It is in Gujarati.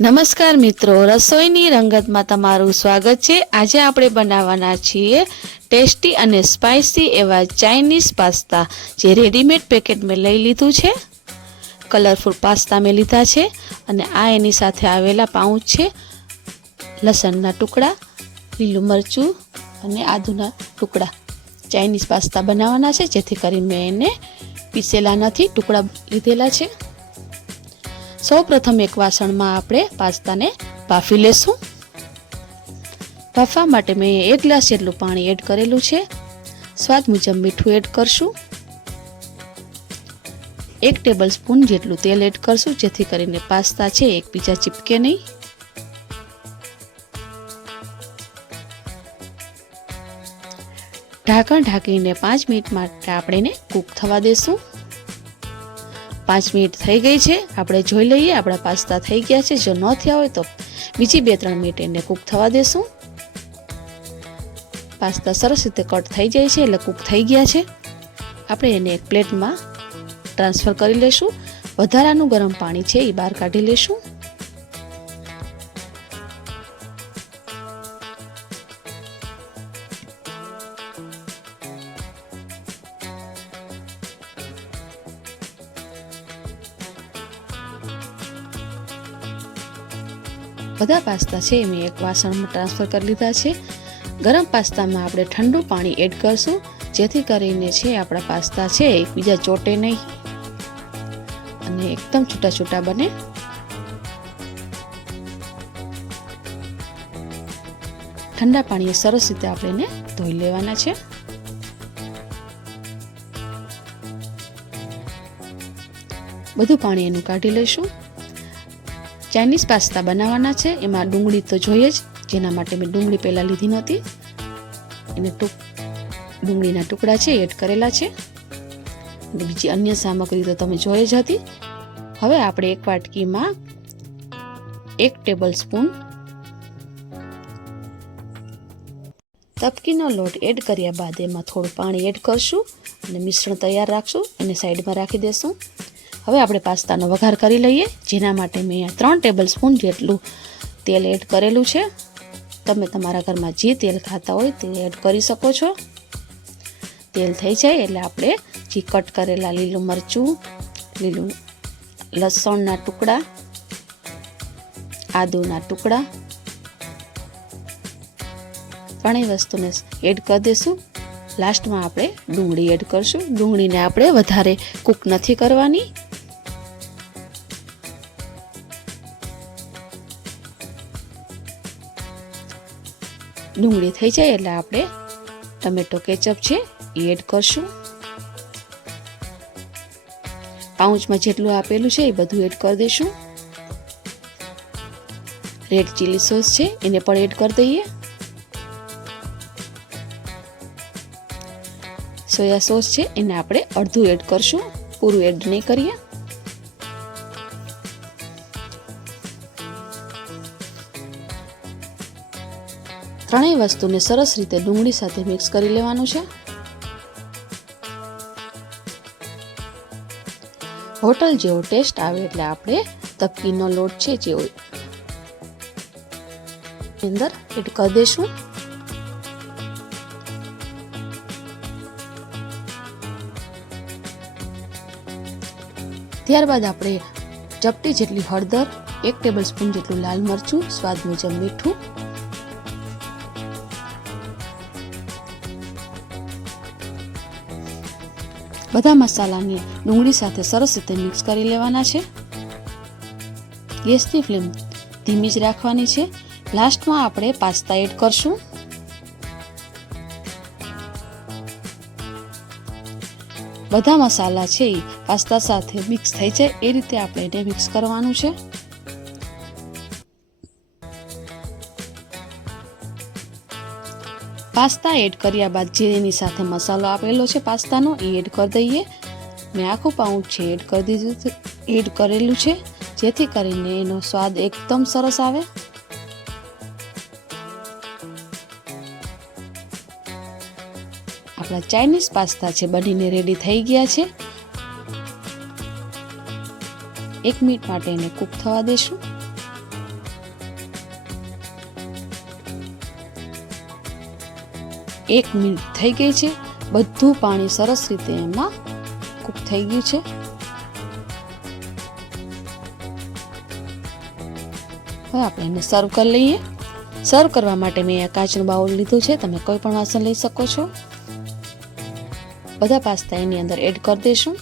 નમસ્કાર મિત્રો, રસોઈની રંગતમાં તમારું સ્વાગત છે। આજે આપણે બનાવવાના છીએ ટેસ્ટી અને સ્પાઇસી એવા ચાઇનીઝ પાસ્તા, જે રેડીમેડ પેકેટ મેં લઈ લીધું છે। કલરફુલ પાસ્તા મેં લીધા છે અને આ એની સાથે આવેલા પાઉચ છે લસણના ટુકડા, લીલું મરચું અને આદુના ટુકડા। ચાઇનીઝ પાસ્તા બનાવવાના છે, જેથી કરી મેં એને પીસેલા નથી, ટુકડા લીધેલા છે। સૌ પ્રથમ એક વાસણમાં આપણે પાસ્તાને બાફી લેશું। બાફવા માટે મેં 1 ગ્લાસ જેટલું પાણી એડ કરેલું છે। સ્વાદ મુજબ મીઠું એડ કરશું। 1 ટેબલ સ્પૂન જેટલું તેલ એડ કરશું, જેથી કરીને પાસ્તા છે એકબીજા ચીપકે નહીં। ઢાંકણ ઢાંકીને 5 મિનિટ માટે આપણે એને કૂક થવા દેશું। 5 મિનિટ થઈ ગઈ છે, આપણે જોઈ લઈએ આપણા પાસ્તા થઈ ગયા છે। જો ન થયા હોય તો બીજી 2-3 મિનિટ એને કૂક થવા દેશું। પાસ્તા સરસ રીતે કટ થઈ જાય છે એટલે કૂક થઈ ગયા છે। આપણે એને એક પ્લેટમાં ટ્રાન્સફર કરી લેશું। વધારાનું ગરમ પાણી છે એ બહાર કાઢી લેશું। બધા પાસ્તા છે મેં એક વાસણમાં ટ્રાન્સફર કરી લીધા છે। ગરમ પાસ્તામાં આપણે ઠંડુ પાણી એડ કરશું, જેથી કરીને છે આપણા પાસ્તા છે એકબીજા ચોટે નહીં અને એકદમ છૂટા છૂટા બને। ઠંડા પાણીએ સરસ રીતે આપણે એને ધોઈ લેવાના છે। બધું પાણી એનું કાઢી લઈશું। ચાઇનીઝ પાસ્તા બનાવવાના છે, એમાં ડુંગળી તો જોઈએ જ, જેના માટે મેં ડુંગળી પહેલાં લીધી નહોતી। એને ડુંગળીના ટુકડા છે એડ કરેલા છે અને બીજી અન્ય સામગ્રી તો તમે જોઈ જ હતી। હવે આપણે એક વાટકીમાં 1 ટેબલ સ્પૂન તપકીનો લોટ એડ કર્યા બાદ એમાં થોડું પાણી એડ કરશું અને મિશ્રણ તૈયાર રાખશું, એને સાઈડમાં રાખી દેશું। હવે આપણે પાસ્તાનો વઘાર કરી લઈએ, જેના માટે મેં 3 ટેબલ સ્પૂન જેટલું તેલ એડ કરેલું છે। તમે તમારા ઘરમાં જે તેલ ખાતા હોય તે એડ કરી શકો છો। તેલ થઈ જાય એટલે આપણે જે કટ કરેલા લીલું મરચું, લીલું લસણના ટુકડા, આદુના ટુકડા, ત્રણેય વસ્તુને એડ કરી દઈશું। લાસ્ટમાં આપણે ડુંગળી એડ કરશું। ડુંગળીને આપણે વધારે કૂક નથી કરવાની। ડુંગળી થઈ જાય એટલે આપણે ટમેટો કેચઅપ છે એ એડ કરશું। પાઉચમાં જેટલું આપેલું છે એ બધું એડ કરી દઈશું। રેડ ચીલી સોસ છે એને પણ એડ કરી દઈએ। સોયા સોસ છે એને આપણે અડધું એડ કરશું, પૂરું એડ નહીં કરીએ। ત્રણેય વસ્તુને સરસ રીતે ડુંગળી સાથે મિક્સ કરી લેવાનું છે। હોટલ જેવો ટેસ્ટ આવે એટલે આપણે તપકીનો લોટ છે જે અંદર એડ કરી દઈશું। ત્યારબાદ આપણે ચપટી જેટલી હળદર, 1 ટેબલ સ્પૂન જેટલું લાલ મરચું, સ્વાદ મુજબ મીઠું, બધા મસાલાને ડુંગળી સાથે સરસ રીતે મિક્સ કરી લેવાના છે। ગેસની ફ્લેમ ધીમી જ રાખવાની છે। લાસ્ટમાં આપણે પાસ્તા એડ કરશું। બધા મસાલા છે એ પાસ્તા સાથે મિક્સ થઈ જાય એ રીતે આપણે એને મિક્સ કરવાનું છે। પાસ્તા એડ કર્યા બાદ જે એની સાથે મસાલો આપેલો છે પાસ્તાનો એ એડ કરી દઈએ। મેં આખું પાઉચ છે એડ કરેલું છે, જેથી કરીને એનો સ્વાદ એકદમ સરસ આવે। આપણા ચાઇનીઝ પાસ્તા છે બનીને રેડી થઈ ગયા છે। 1 મિનિટ માટે એને કૂક થવા દેશું। 1 મિનિટ થઈ ગઈ છે. બધું પાણી સરસ રીતે એમાં કૂક થઈ ગયું છે. હવે આપણે એને સર્વ કરી લઈએ. સર્વ કરવા માટે મેં આ કાચનું બાઉલ લીધું છે. તમે કોઈ પણ વાસણ લઈ શકો છો. બધા પાસ્તા એની અંદર એડ કરી દઈશું.